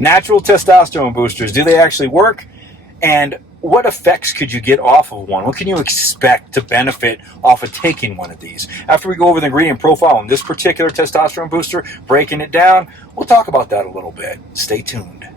Natural testosterone boosters, do they actually work? And what effects could you get off of one? What can you expect to benefit off of taking one of these? After we go over the ingredient profile on this particular testosterone booster, breaking it down, we'll talk about that a little bit. Stay tuned.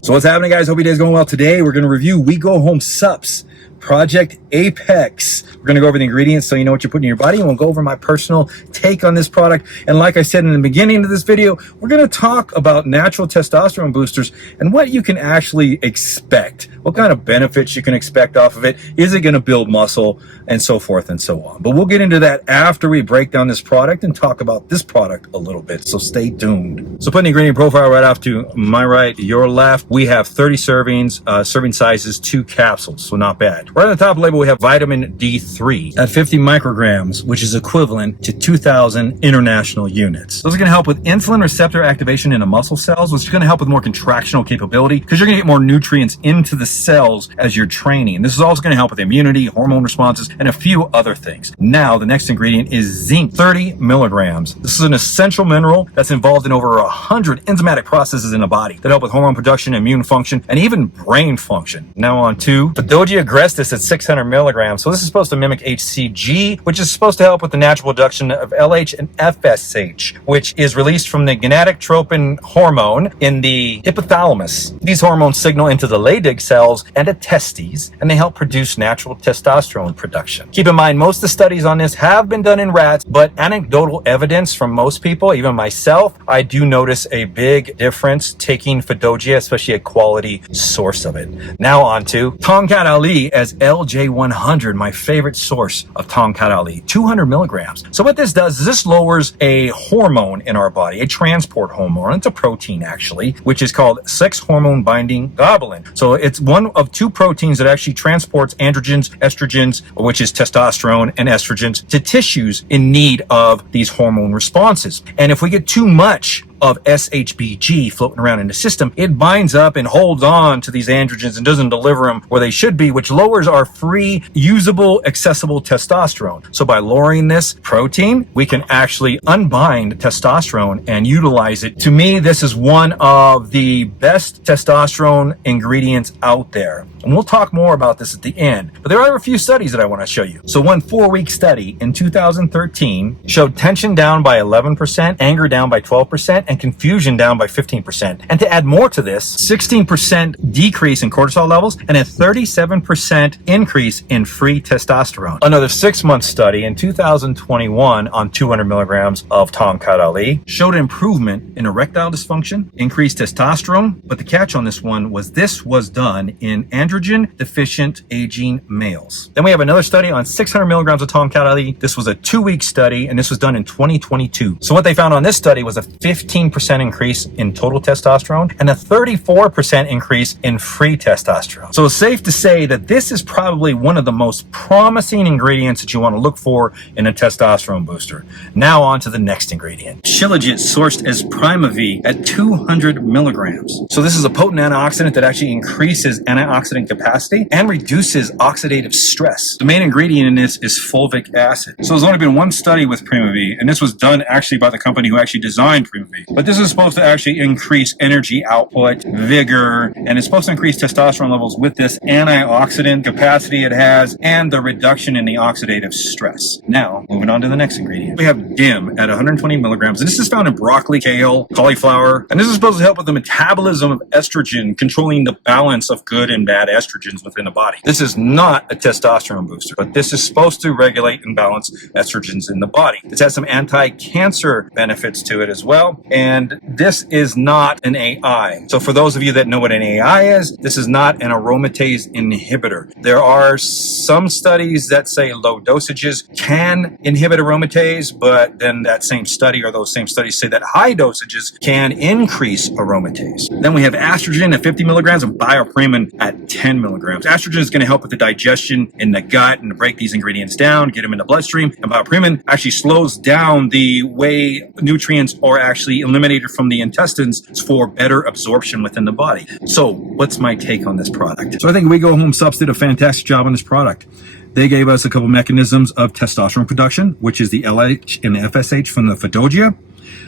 So what's happening, guys? Hope your day's going well. Today we're going to review We Go Home Sups Project Apex. We're going to go over the ingredients so you know what you're putting in your body, and we'll go over my personal take on this product. And like I said in the beginning of this video, we're going to talk about natural testosterone boosters and what you can actually expect, what kind of benefits you can expect off of it. Is it going to build muscle, and so forth and so on. But we'll get into that after we break down this product and talk about this product a little bit, so stay tuned. So putting the ingredient profile right off to my right, your left, we have 30 servings, serving sizes, 2 capsules, so not bad. Right on the top label, we have vitamin D3 at 50 micrograms, which is equivalent to 2,000 international units. Those are going to help with insulin receptor activation in the muscle cells, which is going to help with more contractional capability because you're going to get more nutrients into the cells as you're training. This is also going to help with immunity, hormone responses, and a few other things. Now, the next ingredient is zinc, 30 milligrams. This is an essential mineral that's involved in over 100 enzymatic processes in the body that help with hormone production, immune function, and even brain function. Now on to Fadogia Agrestis at 600 milligrams. So this is supposed to mimic HCG, which is supposed to help with the natural production of LH and FSH, which is released from the gonadotropin hormone in the hypothalamus. These hormones signal into the Leydig cells and the testes, and they help produce natural testosterone production. Keep in mind, most of the studies on this have been done in rats, but anecdotal evidence from most people, even myself, I do notice a big difference taking Fadogia, especially a quality source of it. Now on to Tongkat Ali as LJ100, my favorite source of Tongkat Ali, 200 milligrams. So what this does is this lowers a hormone in our body, a transport hormone. It's a protein actually, which is called sex hormone binding globulin. So it's one of 2 proteins that actually transports androgens, estrogens, which is testosterone, and estrogens to tissues in need of these hormone responses. And if we get too much of SHBG floating around in the system, it binds up and holds on to these androgens and doesn't deliver them where they should be, which lowers our free, usable, accessible testosterone. So by lowering this protein, we can actually unbind testosterone and utilize it. To me, this is one of the best testosterone ingredients out there. And we'll talk more about this at the end. But there are a few studies that I want to show you. So one 4-week study in 2013 showed tension down by 11%, anger down by 12%, and confusion down by 15%. And to add more to this, 16% decrease in cortisol levels and a 37% increase in free testosterone. Another 6-month study in 2021 on 200 milligrams of Tongkat Ali showed improvement in erectile dysfunction, increased testosterone, but the catch on this one was this was done in androgen deficient aging males. Then we have another study on 600 milligrams of Tongkat Ali. This was a 2-week study, and this was done in 2022. So what they found on this study was a 15% increase in total testosterone and a 34% increase in free testosterone. So it's safe to say that this is probably one of the most promising ingredients that you want to look for in a testosterone booster. Now on to the next ingredient. Shilajit, sourced as primavie at 200 milligrams. So this is a potent antioxidant that actually increases antioxidant capacity and reduces oxidative stress. The main ingredient in this is fulvic acid. So there's only been one study with primavie, and this was done actually by the company who actually designed primavie. But this is supposed to actually increase energy output, vigor, and it's supposed to increase testosterone levels with this antioxidant capacity it has and the reduction in the oxidative stress. Now, moving on to the next ingredient. We have DIM at 120 milligrams, and this is found in broccoli, kale, cauliflower, and this is supposed to help with the metabolism of estrogen, controlling the balance of good and bad estrogens within the body. This is not a testosterone booster, but this is supposed to regulate and balance estrogens in the body. This has some anti-cancer benefits to it as well, and this is not an AI. So for those of you that know what an AI is, this is not an aromatase inhibitor. There are some studies that say low dosages can inhibit aromatase, but then that same study or those same studies say that high dosages can increase aromatase. Then we have estrogen at 50 milligrams and bioprimin at 10 milligrams. Estrogen is going to help with the digestion in the gut and to break these ingredients down, get them in the bloodstream. And bioprimin actually slows down the way nutrients are actually eliminated from the intestines for better absorption within the body. So what's my take on this product? So I think We Go Home Subs did a fantastic job on this product. They gave us a couple mechanisms of testosterone production, which is the LH and the FSH from the Fadogia,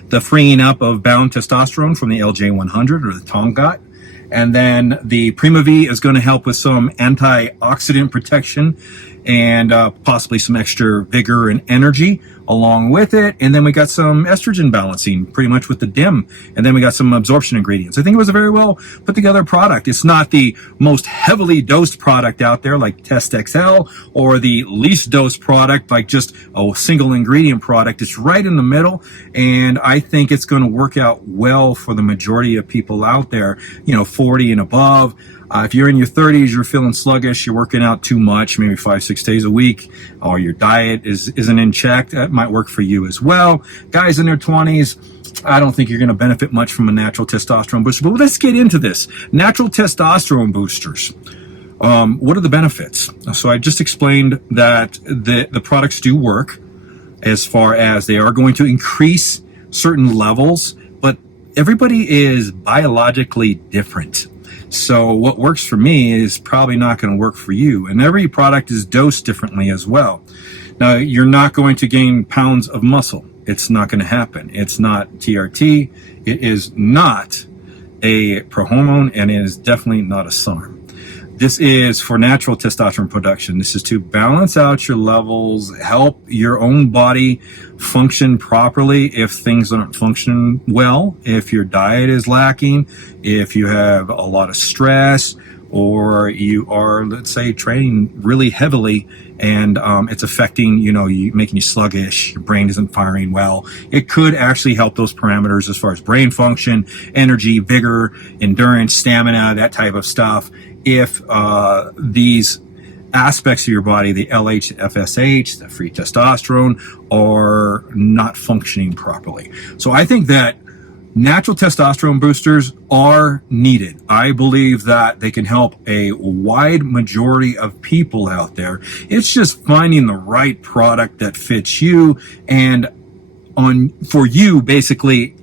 the freeing up of bound testosterone from the LJ100 or the Tongkat, and then the primavie is going to help with some antioxidant protection and possibly some extra vigor and energy along with it. And then we got some estrogen balancing pretty much with the DIM. And then we got some absorption ingredients. I think it was a very well put together product. It's not the most heavily dosed product out there like Test XL, or the least dosed product like just a single ingredient product. It's right in the middle. And I think it's going to work out well for the majority of people out there, 40 and above. If you're in your 30s, you're feeling sluggish, you're working out too much, maybe 5-6 days a week, or your diet isn't in check, that might work for you as well. Guys in their 20s, I don't think you're going to benefit much from a natural testosterone booster. But let's get into this. Natural testosterone boosters. What are the benefits? So I just explained that the products do work as far as they are going to increase certain levels, but everybody is biologically different. So what works for me is probably not going to work for you. And every product is dosed differently as well. Now, you're not going to gain pounds of muscle. It's not going to happen. It's not TRT. It is not a prohormone, and it is definitely not a SARM. This is for natural testosterone production. This is to balance out your levels, help your own body function properly if things aren't functioning well, if your diet is lacking, if you have a lot of stress, or you are, let's say, training really heavily and it's affecting, you making you sluggish, your brain isn't firing well. It could actually help those parameters as far as brain function, energy, vigor, endurance, stamina, that type of stuff. If these aspects of your body, the LH, the FSH, the free testosterone, are not functioning properly. So I think that natural testosterone boosters are needed. I believe that they can help a wide majority of people out there. It's just finding the right product that fits you and for you, basically,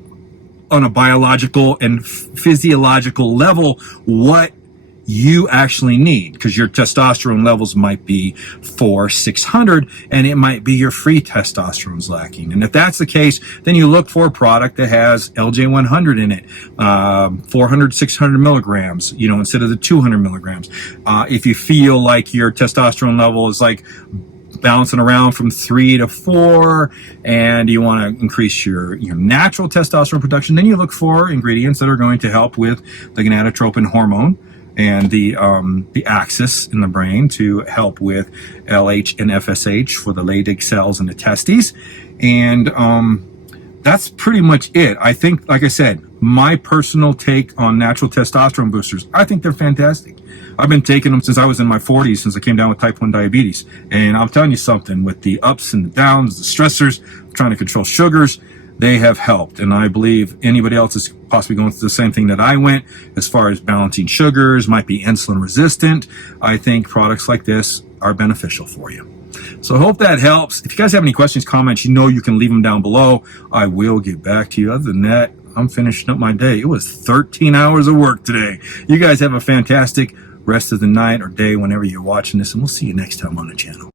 on a biological and physiological level, what you actually need, because your testosterone levels might be 600 and it might be your free testosterone's lacking. And if that's the case, then you look for a product that has LJ100 in it, 400, 600 milligrams, instead of the 200 milligrams. If you feel like your testosterone level is like bouncing around from 3 to 4 and you want to increase your natural testosterone production, then you look for ingredients that are going to help with the gonadotropin hormone and the axis in the brain to help with LH and FSH for the Leydig cells in the testes. And that's pretty much it. I think, like I said, my personal take on natural testosterone boosters, I think they're fantastic. I've been taking them since I was in my 40s, since I came down with type 1 diabetes. And I'm telling you something, with the ups and the downs, the stressors, trying to control sugars, they have helped. And I believe anybody else is possibly going through the same thing that I went as far as balancing sugars, might be insulin resistant. I think products like this are beneficial for you. So I hope that helps. If you guys have any questions, comments, you can leave them down below. I will get back to you. Other than that, I'm finishing up my day. It was 13 hours of work today. You guys have a fantastic rest of the night or day whenever you're watching this, and we'll see you next time on the channel.